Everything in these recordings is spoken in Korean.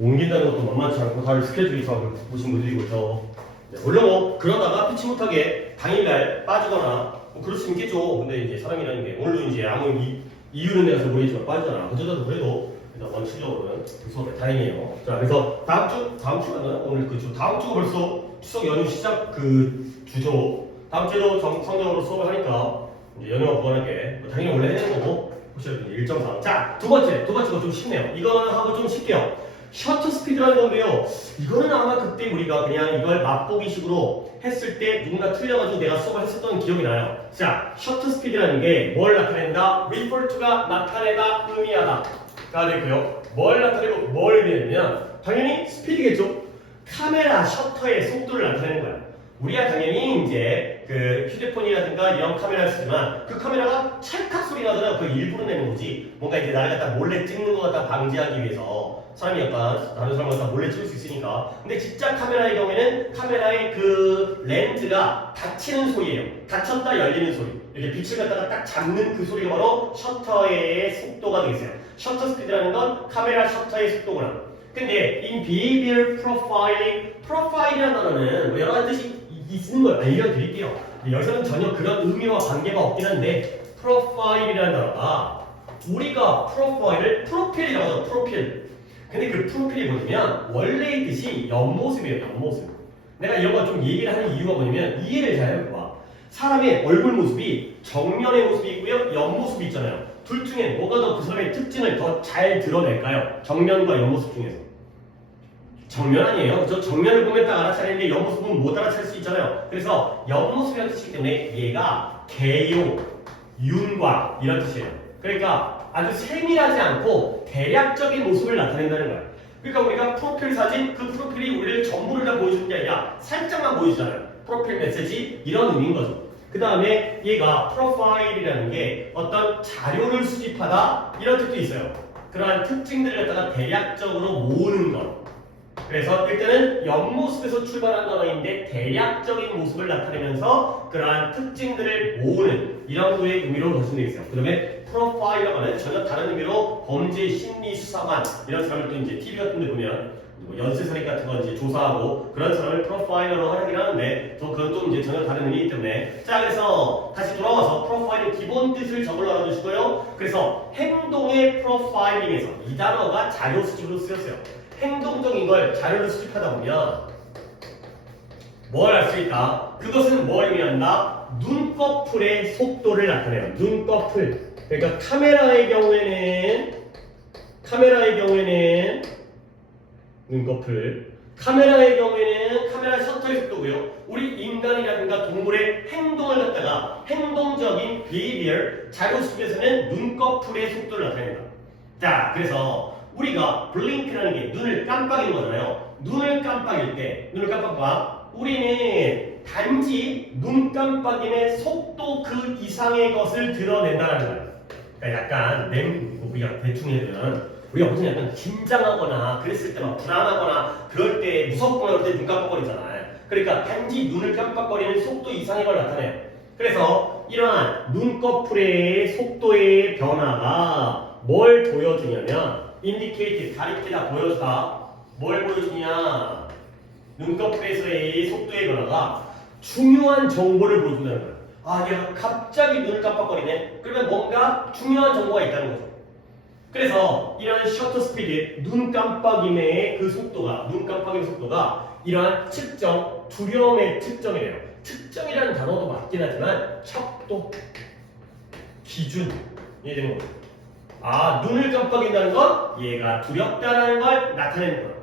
옮긴다는 것도 만만치 않고 다들 스케줄이 잘 보신 분들이고 있죠. 네, 물론 뭐 그러다가 피치 못하게 당일날 빠지거나 뭐 그럴 수 있겠죠. 근데 이제 사람이라는 게 오늘도 이제 아무 이유는 내가 잘 모르겠지만 빠지잖아. 어쩌다도 그래도 일단 원칙적으로는 수업에 다행이에요. 자, 그래서 다음 주가 오늘 그죠. 다음 주가 벌써 추석 연휴 시작 그 주죠. 다음 주에도 성경으로 수업을 하니까 이제 연휴와 무관하게 뭐 당연히 원래 해야 되는 거고 혹시 일정상. 자, 두 번째 거 좀 쉽네요. 이거는 하고 좀 쉽게요. 셔터 스피드라는 건데요. 이거는 아마 그때 우리가 그냥 이걸 맛보기식으로 했을 때 누군가 틀려가지고 내가 수업을 했었던 기억이 나요. 자, 셔터 스피드라는 게 뭘 나타낸다? refer to가 나타내다, 의미하다가 되고요. 뭘 나타내고 뭘 의미하냐면 당연히 스피드겠죠. 카메라 셔터의 속도를 나타내는 거야. 우리가 당연히 이제 그 휴대폰이라든가 이런 카메라를 쓰지만 그 카메라가 찰칵 소리 나잖아요. 그걸 일부러 내는 거지. 뭔가 이제 나를 갖다 몰래 찍는 것 같다 방지하기 위해서 사람이 약간 다른 사람을 갖다 몰래 찍을 수 있으니까. 근데 진짜 카메라의 경우에는 카메라의 그 렌즈가 닫히는 소리예요. 닫혔다 열리는 소리. 이렇게 빛을 갖다가 딱 잡는 그 소리가 바로 셔터의 속도가 되겠어요. 셔터 스피드라는 건 카메라 셔터의 속도구나. 근데 in behavior profiling, profile이라는 단어는 뭐 여러 가지 뜻이 있는 걸 알려드릴게요. 여기서는 전혀 그런 의미와 관계가 없긴 한데 profile이라는 단어가 우리가 프로파일을 프로필이라고 하죠. 프로필. 근데 그 프로필이 뭐냐면 원래의 뜻이 옆모습이에요. 옆모습. 내가 이런 거 좀 얘기를 하는 이유가 뭐냐면 이해를 잘 해봐. 사람의 얼굴 모습이 정면의 모습이 있고요. 옆모습이 있잖아요. 둘 중에 뭐가 더 그 사람의 특징을 더 잘 드러낼까요? 정면과 옆모습 중에서. 정면 아니에요. 저 정면을 보면 딱 알아차리는데 옆모습은 못 알아차릴 수 있잖아요. 그래서 옆모습이라는 뜻이기 때문에 얘가 개요, 윤곽 이런 뜻이에요. 그러니까 아주 세밀하지 않고 대략적인 모습을 나타낸다는 거예요. 그러니까 우리가 프로필 사진, 그 프로필이 우리를 전부를 다 보여주는 게 아니라 살짝만 보여주잖아요. 프로필 메시지 이런 의미인 거죠. 그 다음에 얘가 프로파일이라는 게 어떤 자료를 수집하다 이런 뜻도 있어요. 그러한 특징들을 갖다가 대략적으로 모으는 것. 그래서 일단은 옆모습에서 출발한 단어인데 대략적인 모습을 나타내면서 그러한 특징들을 모으는 이런 후의 의미로 보시면 되겠어요. 그다음에 프로파일이라고 하는 전혀 다른 의미로 범죄 심리 수사관 이런 사람을 또 이제 TV 같은 데 보면 뭐 연쇄살인 같은 거 이제 조사하고 그런 사람을 프로파일러로 하긴 하는데 또 그건 또 이제 전혀 다른 의미이기 때문에. 자, 그래서 다시 돌아와서 프로파일의 기본 뜻을 적으러 알아두시고요. 그래서 행동의 프로파일링에서 이 단어가 자료 수집으로 쓰였어요. 행동적인 걸 자료를 수집하다 보면 뭘 할 수 있다? 그것은 뭘 의미한다? 눈꺼풀의 속도를 나타내요. 눈꺼풀. 그러니까 카메라의 경우에는 눈꺼풀. 카메라의 경우에는 카메라 셔터의 속도고요. 우리 인간이라든가 동물의 행동을 갖다가 행동적인 behavior 자료 수집에서는 눈꺼풀의 속도를 나타낸다. 자, 그래서 우리가 블링크라는 게 눈을 깜빡이는 거잖아요. 눈을 깜빡일 때, 우리는 단지 눈 깜빡임의 속도 그 이상의 것을 드러낸다는 거예요. 그러니까 약간 우리가 대충 얘기하면 우리가 무슨 약간 긴장하거나 그랬을 때 막 불안하거나 그럴 때 무섭거나 그럴 때 눈 깜빡거리잖아요. 그러니까 단지 눈을 깜빡거리는 속도 이상의 걸 나타내요. 그래서 이러한 눈꺼풀의 속도의 변화가 뭘 보여주냐면 indicate, 가리키다, 보여주다. 뭘 보여주냐? 눈꺼풀에서의 속도의 변화가 중요한 정보를 보여준다는 거예요. 아, 얘가 갑자기 눈을 깜빡거리네. 그러면 뭔가 중요한 정보가 있다는 거죠. 그래서 이런 셔터 스피드, 눈 깜빡임의 그 속도가, 눈 깜빡임 속도가 이러한 측정, 두려움의 측정이래요. 측정이라는 단어도 맞긴 하지만 척도, 기준이 되는 거죠. 아, 눈을 깜빡인다는 건 얘가 두렵다라는 걸 나타내는 거예요.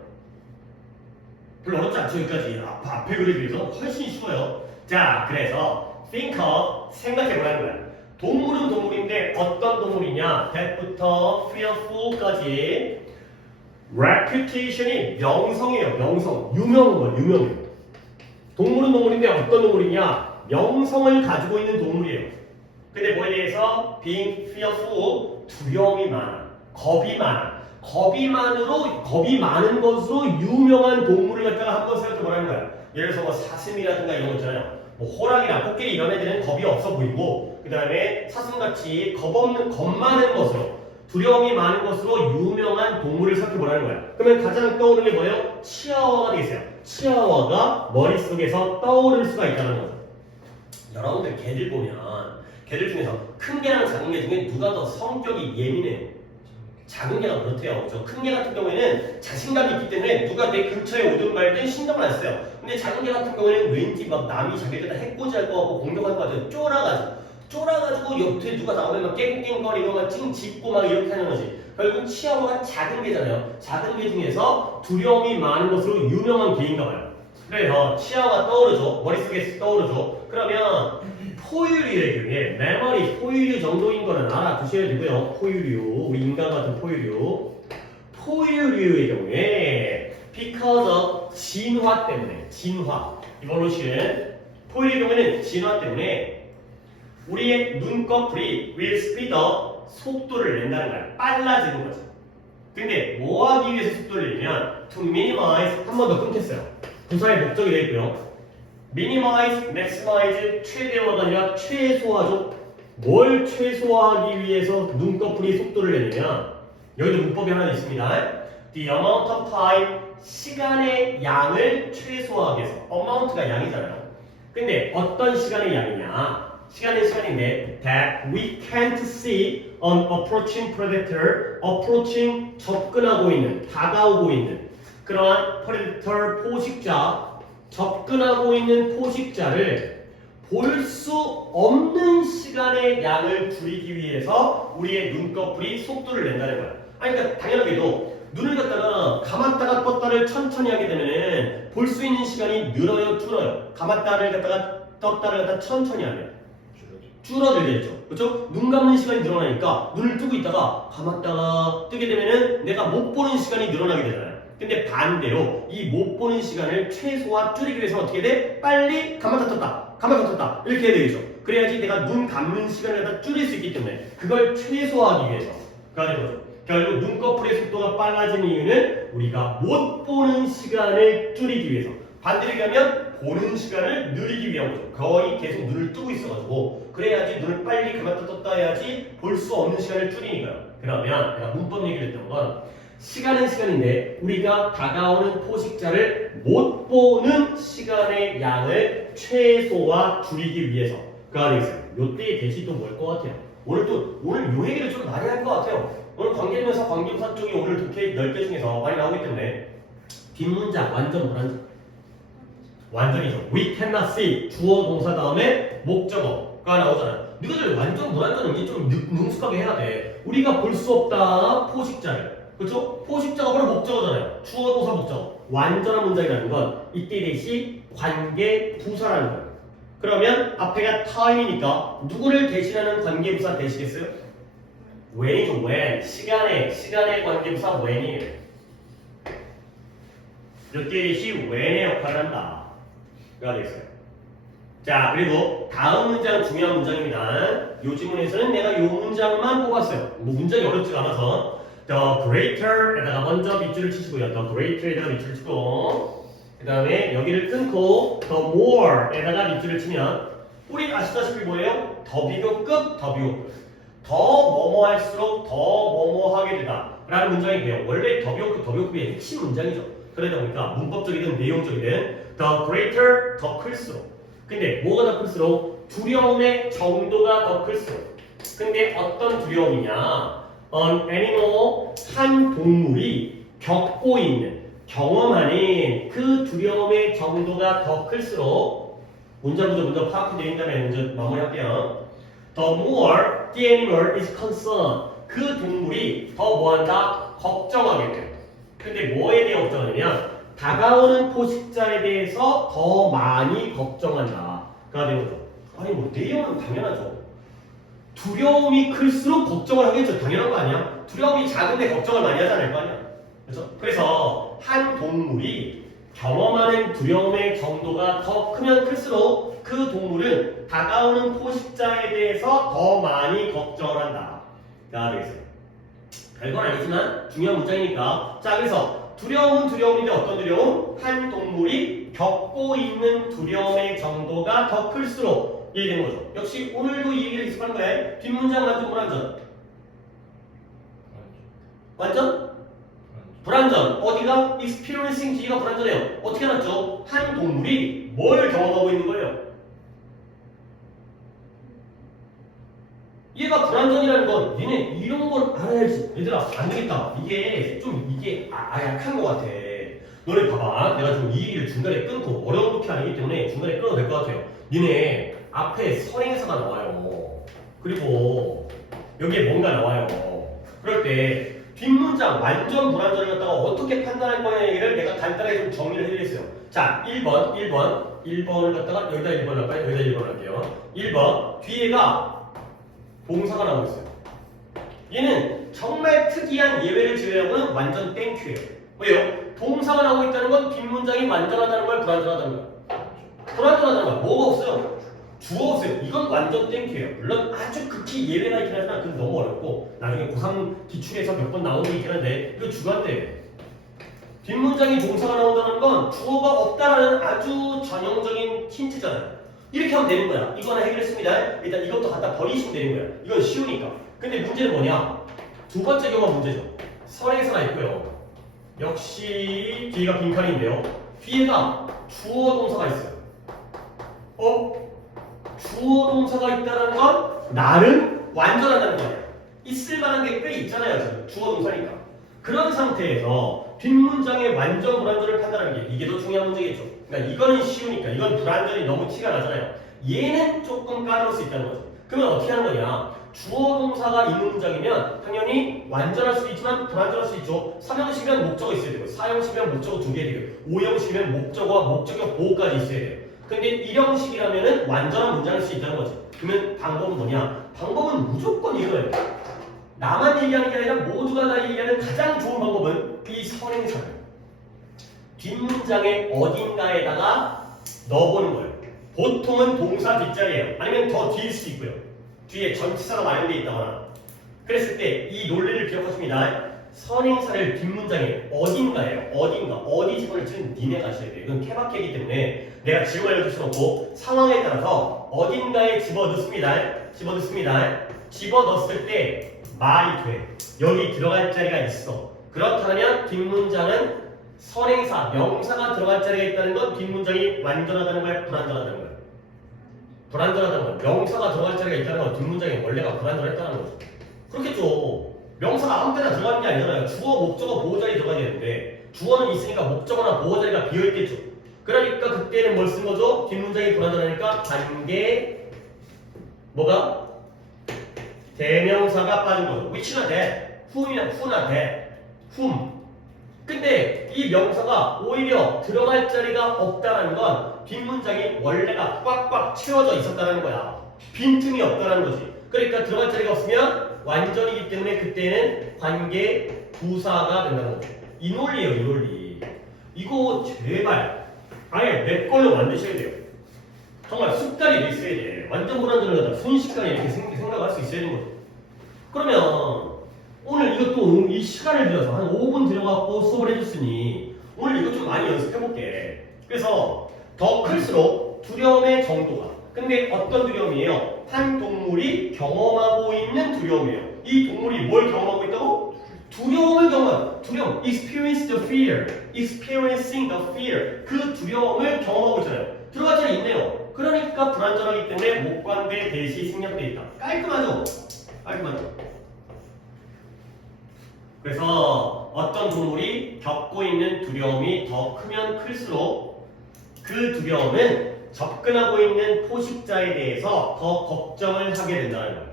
별로 어렵지 않죠, 여기까지. 앞에 그리기 위해서 훨씬 쉬워요. 자, 그래서 think of, 생각해보라는 거야. 동물은 동물인데 어떤 동물이냐? that부터 fearful까지 reputation이 명성이에요. 명성. 유명한 거예요. 유명해요. 동물은 동물인데 어떤 동물이냐? 명성을 가지고 있는 동물이에요. 근데 뭐에 대해서 being fearful, 두려움이 많아, 겁이 많아. 겁이 많은 것으로 유명한 동물을 갖다가 한번 생각해보라는 거야. 예를 들어서 뭐 사슴이라든가 이런 거 있잖아요. 뭐 호랑이나 코끼리 이런 애들은 겁이 없어 보이고, 그 다음에 사슴같이 겁 많은 것으로 두려움이 많은 것으로 유명한 동물을 살펴보라는 거야. 그러면 가장 떠오르는 게 뭐예요? 치아와가 되겠어요. 치아와가 머릿속에서 떠오를 수가 있다는 거죠. 여러분들 개들 보면 개들 중에서 큰 개랑 작은 개 중에 누가 더 성격이 예민해요? 작은 개가 그렇대요. 저 큰 개 같은 경우에는 자신감이 있기 때문에 누가 내 근처에 오든 말든 신경을 안 써요. 근데 작은 개 같은 경우에는 왠지 막 남이 자기를 해코지할 것 같고 공격할 것 같아요. 쫄아가지고 옆에 누가 나오면 막 깽깽거리고 막 찡 짖고 막 이렇게 하는 거지. 결국 치아와가 작은 개잖아요. 작은 개 중에서 두려움이 많은 것으로 유명한 개인가 봐요. 그래서 치아와가 떠오르죠. 머릿속에 떠오르죠. 그러면 포유류의 경우에 메모리 포유류 정도인 거는 알아두셔야 되고요. 포유류, 우리 인간 같은 포유류의 경우에 because of 진화 때문에 evolution 포유류의 경우에는 진화 때문에 우리의 눈꺼풀이 will speed up 속도를 낸다는 거야. 빨라지는 거죠. 근데 뭐 하기 위해서 속도를 내면 to minimize 한 번 더 끊겼어요. 부사의 목적이 되어 있고요. minimize, maximize 최대화가 아니라 최소화죠. 뭘 최소화하기 위해서 눈꺼풀이 속도를 내냐면 여기도 문법이 하나 있습니다. The amount of time 시간의 양을 최소화하기 위해서 amount가 양이잖아요. 근데 어떤 시간의 양이냐? 시간은 시간인데 that we can't see an approaching predator approaching 접근하고 있는 다가오고 있는 그러한 predator 포식자 접근하고 있는 포식자를 볼 수 없는 시간의 양을 줄이기 위해서 우리의 눈꺼풀이 속도를 낸다는 거야. 아니 그러니까 당연하게도 눈을 갖다가 감았다가 떴다를 천천히 하게 되면은 볼 수 있는 시간이 늘어요 줄어요. 감았다를 갖다가 떴다를 갖다 천천히 하면 줄어들겠죠. 그렇죠? 눈 감는 시간이 늘어나니까 눈을 뜨고 있다가 감았다가 뜨게 되면은 내가 못 보는 시간이 늘어나게 되잖아요. 근데 반대로 이 못 보는 시간을 최소화 줄이기 위해서 어떻게 돼? 빨리 감았다 떴다 이렇게 해야 되겠죠. 그래야지 내가 눈 감는 시간을 갖다 줄일 수 있기 때문에 그걸 최소화하기 위해서가 되는 거죠. 결국 눈꺼풀의 속도가 빨라지는 이유는 우리가 못 보는 시간을 줄이기 위해서 반대로 얘기하면 보는 시간을 늘리기 위한 거죠. 거의 계속 눈을 뜨고 있어가지고 그래야지 눈을 빨리 감았다 떴다 해야지 볼 수 없는 시간을 줄이니까요. 그러면 내가 문법 얘기를 했던 건 시간은 시간인데 우리가 다가오는 포식자를 못 보는 시간의 양을 최소화 줄이기 위해서가 되겠어요. 요때의 대시 또 뭘 것 같아요? 오늘 요 얘기를 좀 많이 할 것 같아요. 오늘 관계대명사 관계부사 쪽이 오늘 독해 10개 중에서 많이 나오기 때문에 뒷문장 완전 불안정 완전이죠. We cannot see 주어 동사 다음에 목적어가 나오잖아요. 너희들 완전 불완전은 이제 좀 능숙하게 해야 돼. 우리가 볼 수 없다 포식자를 그렇죠? 포식자가 바로 목적어잖아요. 주어 동사 목적어 완전한 문장이라는 건 이때 대시 관계 부사라는 거예요. 그러면 앞에가 time이니까 누구를 대신하는 관계 부사 되시겠어요? when이죠. when 시간의 관계 부사 when이에요. 이때 대시 when의 역할을 한다. 가 되겠어요. 자, 그리고 다음 문장 중요한 문장입니다. 요 지문에서는 내가 요 문장만 뽑았어요. 뭐 문장이 어렵지가 않아서 the greater에다가 먼저 밑줄을 치시고요. the greater에다가 밑줄을 치고 그 다음에 여기를 끊고 the more에다가 밑줄을 치면 우리 아시다시피 뭐예요? 더 비교급, 더 비교급 더 뭐뭐 할수록 더 뭐뭐 하게 되다 라는 문장이고요. 원래 더 비교급, 더 비교급의 핵심 문장이죠. 그러다 보니까 문법적이든 내용적이든 the greater 더 클수록 근데 뭐가 더 클수록 두려움의 정도가 더 클수록 근데 어떤 두려움이냐 an animal 한 동물이 겪고 있는 경험하는 그 두려움의 정도가 더 클수록 문장부터 먼저 파악되어 다음에 먼저 마무리할게요. The more the animal is concerned 그 동물이 더 뭐한다? 걱정하게 돼요. 근데 뭐에 대해 걱정하냐면 다가오는 포식자에 대해서 더 많이 걱정한다가 되는 거죠. 아니 뭐 내용은 당연하죠. 두려움이 클수록 걱정을 하겠죠. 당연한 거 아니야? 두려움이 작은데 걱정을 많이 하잖아요. 거 아니야? 그렇죠? 그래서 한 동물이 경험하는 두려움의 정도가 더 크면 클수록 그 동물은 다가오는 포식자에 대해서 더 많이 걱정을 한다가 되겠어요. 별건 아니지만 중요한 문장이니까. 자, 그래서 두려움은 두려움인데 어떤 두려움? 한 동물이 겪고 있는 두려움의 정도가 더 클수록 이해된 거죠. 역시 오늘도 이 얘기를 익숙한 거예요. 뒷문장 완전 불완전. 완전 불완전. 어디가? experiencing 뒤가 불완전해요. 어떻게 알았죠? 한 동물이 뭘 경험하고 있는 거예요? 얘가 불완전이라는 건 니네 이런 걸 알아야지. 얘들아 안 되겠다. 이게 약한 것 같아. 너네 봐봐. 내가 지금 이 얘기를 중간에 끊고 어려운 독해 아니기 때문에 중간에 끊어도 될 것 같아요. 니네 앞에 선행사가 나와요. 그리고 여기에 뭔가 나와요. 그럴 때 뒷문장 완전 불완전을 갖다가 어떻게 판단할 거냐 얘기를 내가 간단하게 좀 정리를 해드렸어요. 자, 1번을 갖다가 여기다 1번 할까요? 여기다 1번 할게요. 1번 뒤에가 동사가 나오고 있어요. 얘는 정말 특이한 예외를 제외하고는 완전 땡큐예요. 왜요? 동사가 나오고 있다는 건 뒷문장이 완전하다는 거야, 불완전하다는 거야? 불완전하다는 거야. 뭐가 없어요? 주어 없어요. 이건 완전 땡큐예요. 물론 아주 극히 예외가 있긴 하지만 그건 너무 어렵고 나중에 고3 기출에서 몇 번 나오는 게 있긴 한데 이거 주관대. 뒷문장이 동사가 나온다는 건 주어가 없다라는 아주 전형적인 힌트잖아요. 이렇게 하면 되는 거야. 이거 하나 해결했습니다. 일단 이것도 갖다 버리시면 되는 거야. 이건 쉬우니까. 근데 문제는 뭐냐? 두 번째 경우가 문제죠. 선행사가 있고요. 역시 뒤가 빈칸인데요. 뒤에가 주어 동사가 있어요. 주어 동사가 있다는 건 나름 완전하다는 거예요. 있을 만한 게 꽤 있잖아요. 지금 주어 동사니까. 그런 상태에서 뒷문장의 완전 불완전을 판단하는 게 이게 더 중요한 문제겠죠. 그러니까 이거는 쉬우니까 이건 불완전이 너무 티가 나잖아요. 얘는 조금 까다로울 수 있다는 거죠. 그러면 어떻게 하는 거냐? 주어 동사가 있는 문장이면 당연히 완전할 수도 있지만 불완전할 수 있죠. 3형식이면 목적어 있어야 되고 4형식이면 목적어 2개 되고 5형식이면 목적어와 목적어 보호까지 있어야 돼요. 근데 1형식이라면은 완전한 문장일 수 있다는 거죠. 그러면 방법은 뭐냐? 방법은 무조건 이거예요. 나만 얘기하는 게 아니라 모두가 다 얘기하는 가장 좋은 방법은 이 선행사를 뒷문장의 어딘가에다가 넣어보는 거예요. 보통은 동사 뒷자리예요. 아니면 더 뒤일 수 있고요. 뒤에 전치사가 마련되어 있다거나. 그랬을 때 이 논리를 기억하십니다. 선행사를 뒷문장에 어딘가예요. 어디 집어넣을지는 니네가 아셔야 돼요. 이건 케바케이기 때문에 내가 지금 알려줄 수 없고 상황에 따라서 어딘가에 집어넣습니다. 집어넣었을 때 말이 돼. 여기 들어갈 자리가 있어. 그렇다면 뒷문장은 선행사, 명사가 들어갈 자리가 있다는 건 뒷문장이 완전하다는 거야, 불완전하다는 거야? 불완전하다는 거야. 명사가 들어갈 자리가 있다는 건 뒷문장이 원래가 불완전했다는 거죠. 그렇겠죠. 명사가 아무 때나 들어가는 게 아니잖아요. 주어, 목적어, 보호자리 들어가야 되는데 주어는 있으니까 목적어나 보호자리가 비어있겠죠. 그러니까 그때는 뭘 쓴 거죠? 뒷문장이 불완전하니까 관계 뭐가? 대명사가 빠진 거죠. which나 that, whom이나 that, whom. 근데 이 명사가 오히려 들어갈 자리가 없다는 건 뒷문장이 원래가 꽉꽉 채워져 있었다는 거야. 빈틈이 없다는 거지. 그러니까 들어갈 자리가 없으면 완전이기 때문에 그때는 관계 부사가 된다는 거죠. 이 논리예요, 이 논리. 이거 제발 아예 내 걸로 만드셔야 돼요. 정말 습관이 돼 있어야 돼. 완전 불완전을 갖다 순식간에 이렇게 생각할 수 있어야 되는 거죠. 그러면 오늘 이것도 이 시간을 들여서 한 5분 들여갖고 수업을 해줬으니 오늘 이것 좀 많이 연습해볼게. 그래서 더 클수록 두려움의 정도가. 근데 어떤 두려움이에요? 한 동물이 경험하고 있는 두려움이에요. 이 동물이 뭘 경험하고 있다고? 두려움을 경험한. 두려움. Experience the fear. Experiencing the fear. 그 두려움을 경험하고 있잖아요. 들어갈 자리 있네요. 그러니까 불안전하기 때문에 목관대 대시 생략되어 있다. 깔끔하죠? 깔끔하죠? 그래서 어떤 동물이 겪고 있는 두려움이 더 크면 클수록 그 두려움은 접근하고 있는 포식자에 대해서 더 걱정을 하게 된다는 거예요.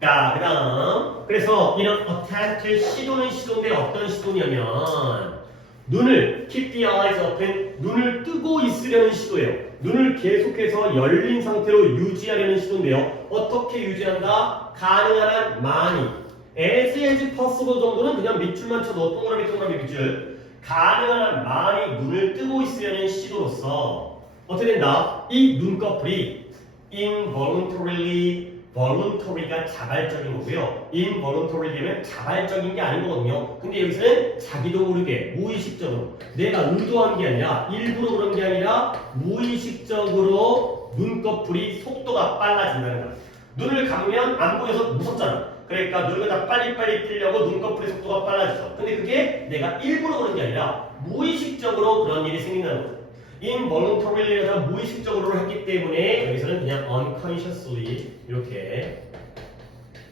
자, 그 다음 그래서 이런 attempt 시도는 시도인데 어떤 시도냐면 눈을 keep the eyes open, 눈을 뜨고 있으려는 시도예요. 눈을 계속해서 열린 상태로 유지하려는 시도인데요. 어떻게 유지한다? 가능한 한 많이 as possible 정도는 그냥 밑줄만 쳐도 동그라미 밑줄. 가능한 한 많이 눈을 뜨고 있으려는 시도로서 어떻게 된다? 이 눈꺼풀이 involuntarily, voluntary가 자발적인 거고요. involuntary면 자발적인 게 아닌 거거든요. 근데 여기서는 자기도 모르게 무의식적으로 내가 의도한 게 아니라 일부러 그런 게 아니라 무의식적으로 눈꺼풀이 속도가 빨라진다는 거야. 눈을 감으면 안 보여서 무섭잖아. 그러니까 눈을 다 빨리빨리 뜨려고 눈꺼풀의 속도가 빨라지죠. 근데 그게 내가 일부러 그런 게 아니라 무의식적으로 그런 일이 생긴다는 거죠. involuntary가 무의식적으로 했기 때문에 여기서는 그냥 unconsciously 이렇게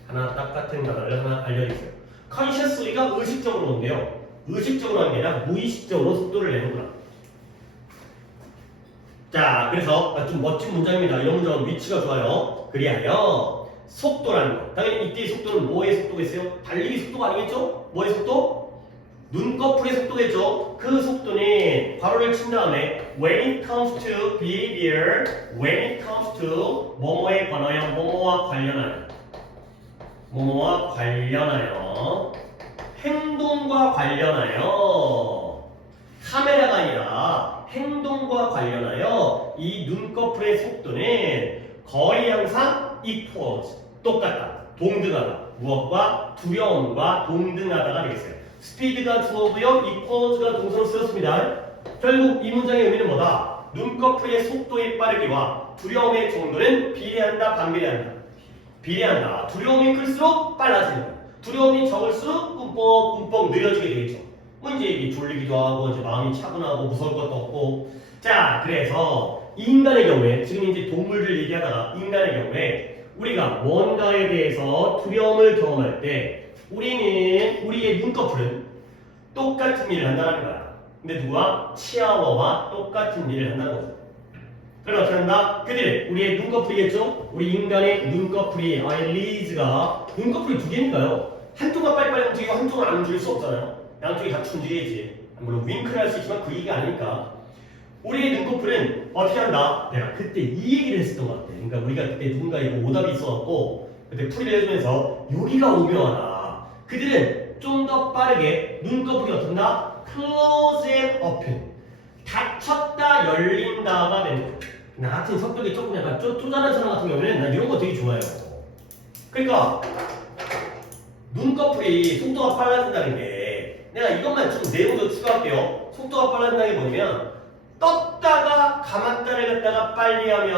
하나 딱 같은 단어를 하나 알려드릴게요. consciously가 의식적으로 온대요. 의식적으로 하는 게 아니라 무의식적으로 속도를 내는구나. 자, 그래서 좀 멋진 문장입니다. 이런 문장은 위치가 좋아요. 그리하여 속도라는 거. 당연히 이때의 속도는 뭐의 속도겠어요? 달리기 속도가 아니겠죠? 뭐의 속도? 눈꺼풀의 속도겠죠? 그 속도는 괄호를 친 다음에 when it comes to behavior, when it comes to 뭐뭐에 관하여, 뭐뭐와 관련하여, 뭐뭐와 관련하여, 행동과 관련하여, 카메라가 아니라 행동과 관련하여 이 눈꺼풀의 속도는 거의 항상 equals, 똑같다, 동등하다. 무엇과? 두려움과 동등하다가 되겠어요. 스피드가 주어고요, equals가 동사로 쓰였습니다. 결국 이 문장의 의미는 뭐다? 눈꺼풀의 속도의 빠르기와 두려움의 정도는 비례한다, 반비례한다? 비례한다. 두려움이 클수록 빨라지는 거야. 두려움이 적을수록 꿈뻑꿈뻑 느려지게 되겠죠. 뭐 이제 이게 졸리기도 하고 이제 마음이 차분하고 무서울 것도 없고. 자, 그래서 인간의 경우에 지금 이제 동물들 얘기하다가 인간의 경우에 우리가 뭔가에 대해서 두려움을 경험할 때 우리의 눈꺼풀은 똑같은 일을 한다는 거야. 근데 누구와? 치아와와 똑같은 일을 한다는 거죠. 그럼 어떻게 한다? 그들 우리의 눈꺼풀이겠죠? 우리 인간의 눈꺼풀이 eyelids가 눈꺼풀이 두 개니까요. 한쪽만 빨리빨리 움직이고 한쪽은 안 움직일 수 없잖아요. 양쪽이 같이 움직여야지. 물론 윙크를 할 수 있지만 그 얘기가 아니니까. 우리의 눈꺼풀은 어떻게 한다? 내가 그때 이 얘기를 했었던 것 같아. 그러니까 우리가 그때 누군가에게 오답이 있어갖고 그때 풀이를 해주면서 여기가 오묘하다. 그들은 좀 더 빠르게 눈꺼풀이 어떻게 한다? close and open. 닫혔다 열린다가 되는 거야. 나 같은 성격이 조금 약간 쪼잔한 사람 같은 경우에는 난 이런 거 되게 좋아해요. 그러니까 눈꺼풀이 속도가 빨라진다는 게 내가 이것만 좀 내용도 추가할게요. 속도가 빨라진다는 게 뭐냐면 떴다가 감았다를 갖다가 빨리 하면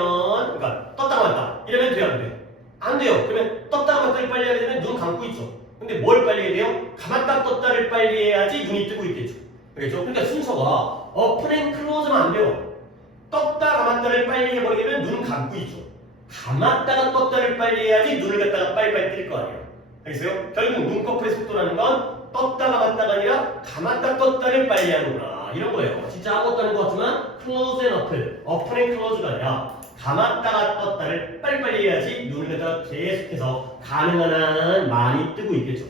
그러니까 떴다 감았다 이러면 돼요 안 돼? 안 돼요. 그러면 떴다 감았다를 빨리 하게 되면 눈 감고 있죠. 근데 뭘 빨리 해야 돼요? 감았다 떴다를 빨리 해야지 눈이 뜨고 있겠죠. 그렇죠? 그러니까 순서가 오픈 앤 클로즈면 안 돼요. 떴다 감았다를 빨리 해버리게 되면 눈 감고 있죠. 감았다가 떴다를 빨리 해야지 눈을 갖다가 빨리빨리 뜰 거 아니에요. 알겠어요? 결국 눈꺼풀의 속도라는 건 떴다 감았다가 아니라 감았다 떴다를 빨리 하는구나. 이런 거예요. 진짜 아무것도 아닌 것 같지만 close and open, open and close가 아니라 감았다가 떴다를 빨리빨리 해야지 눈을 갖다가 계속해서 가능한 한 많이 뜨고 있겠죠.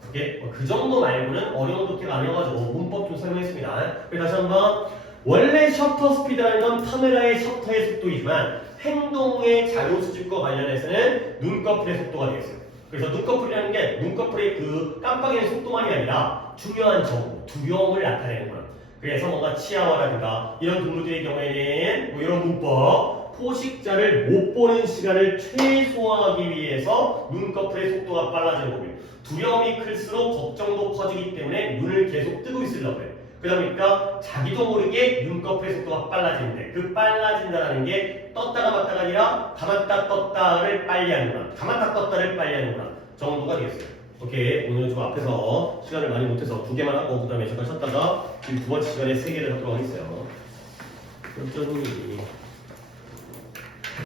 그게 그 정도 말고는 어려운 독해가 아니어가지고 문법 좀 설명했습니다. 그래서 다시 한번 원래 셔터 스피드라는 건 카메라의 셔터의 속도이지만 행동의 자료 수집과 관련해서는 눈꺼풀의 속도가 되겠어요. 그래서 눈꺼풀이라는 게 눈꺼풀의 그 깜빡이는 속도만이 아니라 중요한 정보, 두려움을 나타내는구나. 그래서 뭔가 치아와라든가 이런 동물들의 경우에는 뭐 이런 문법, 포식자를 못 보는 시간을 최소화하기 위해서 눈꺼풀의 속도가 빨라지는 거고요. 두려움이 클수록 걱정도 커지기 때문에 눈을 계속 뜨고 있으려고 해요. 그러다 보니까 자기도 모르게 눈꺼풀의 속도가 빨라지는데 그 빨라진다는 게 떴다가 맞다가 아니라 감았다 떴다를 빨리 하는구나. 감았다 떴다를 빨리 하는구나. 정도가 되겠어요. 오케이. 오늘 좀 앞에서 시간을 많이 못해서 2개만 하고 그 다음에 잠깐 쉬었다가 지금 두 번째 시간에 3개를 하도록 하겠어요. 그럼